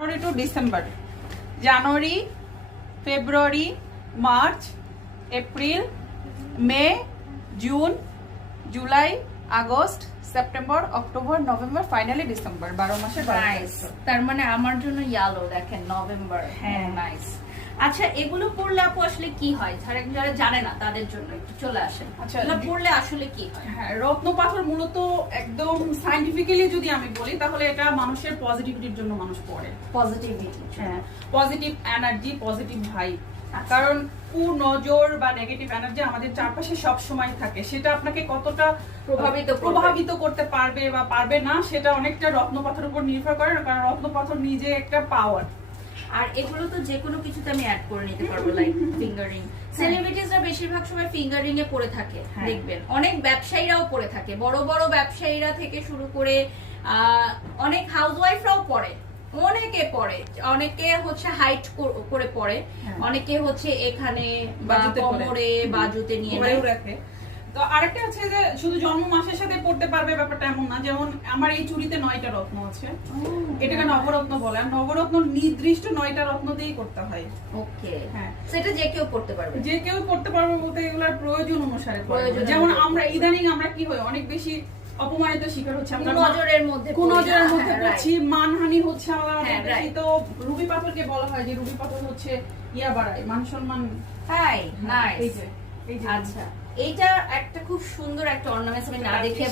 January to December, January, February, March, April, May, June, July, August, September, October, November, finally December. 12 মাসের nice. তার মানে আমার জন্য yellow দেখেন নভেম্বর। হ্যাঁ নাইস। আচ্ছা এগুলো পড়লে আপু আসলে কি হয়? যারা জানে না তাদের জন্য একটু চলে আসেন। আচ্ছা, এগুলো পড়লে আসলে কি হয়? হ্যাঁ, রত্নপাথর মূলত একদম সায়েন্টিফিক্যালি যদি আমি বলি তাহলে এটা মানুষের পজিটিভিটির জন্য মানুষ পড়ে। পজিটিভিটি। হ্যাঁ, পজিটিভ এনার্জি, পজিটিভ ভাই। কারণ কুনজর বা নেগেটিভ এনার্জি আমাদের চারপাশে সব সময় থাকে, সেটা আপনাকে কতটা প্রভাবিত করতে পারবে বা পারবে না সেটা অনেকটা রত্নপাথরের উপর নির্ভর করে, কারণ রত্নপাথর নিজে একটা পাওয়ার। আর এগুলো তো যে কোনো কিছুতে আমি অ্যাড করে নিতে পারবো, লাইক ফিঙ্গারিং। সেলিব্রিটিজরা বেশিরভাগ সময় ফিঙ্গারিং এ পড়ে থাকে, দেখবেন অনেক ব্যবসায়ীরাও পড়ে থাকে, বড় বড় ব্যবসায়ীরা থেকে শুরু করে অনেক হাউসওয়াইফরাও পড়ে, অনেকে পড়ে, অনেকে হচ্ছে হাইট করে পড়ে, অনেকে হচ্ছে এখানে বা কোমরে বাজুতে নিয়ে রাখে। তো আরেকটা আছে যে শুধু জন্ম মাসের সাথে পড়তে পারবে ব্যাপারটা এমন না। যেমন আমার এই চুড়িতে 9টা রত্ন আছে, এটাকে নবরত্ন বলে। আর নবরত্ন নির্দিষ্ট 9টা রত্ন দিয়েই করতে হয়। ওকে, হ্যাঁ, সেটা যে কেউ পড়তে পারবে, যে কেউ পড়তে পারবে বলতে এগুলোর প্রয়োজন অনুসারে পড়বে। যেমন আমরা ইদানিং আমরা কি হয় অনেক বেশি অপমানিত শিকার হচ্ছে, আমরা নজরের মধ্যে পড়ছি, মানহানি হচ্ছে আমাদের। তো রুবি পাথরকে বলা হয় যে রুবি পাথর হচ্ছে ইয়া বাড়ায়, মান সম্মান। Hi nice. এই যে আচ্ছা এইটা একটা খুব সুন্দর একটা অর্নামেন্টস, আমি না দেখে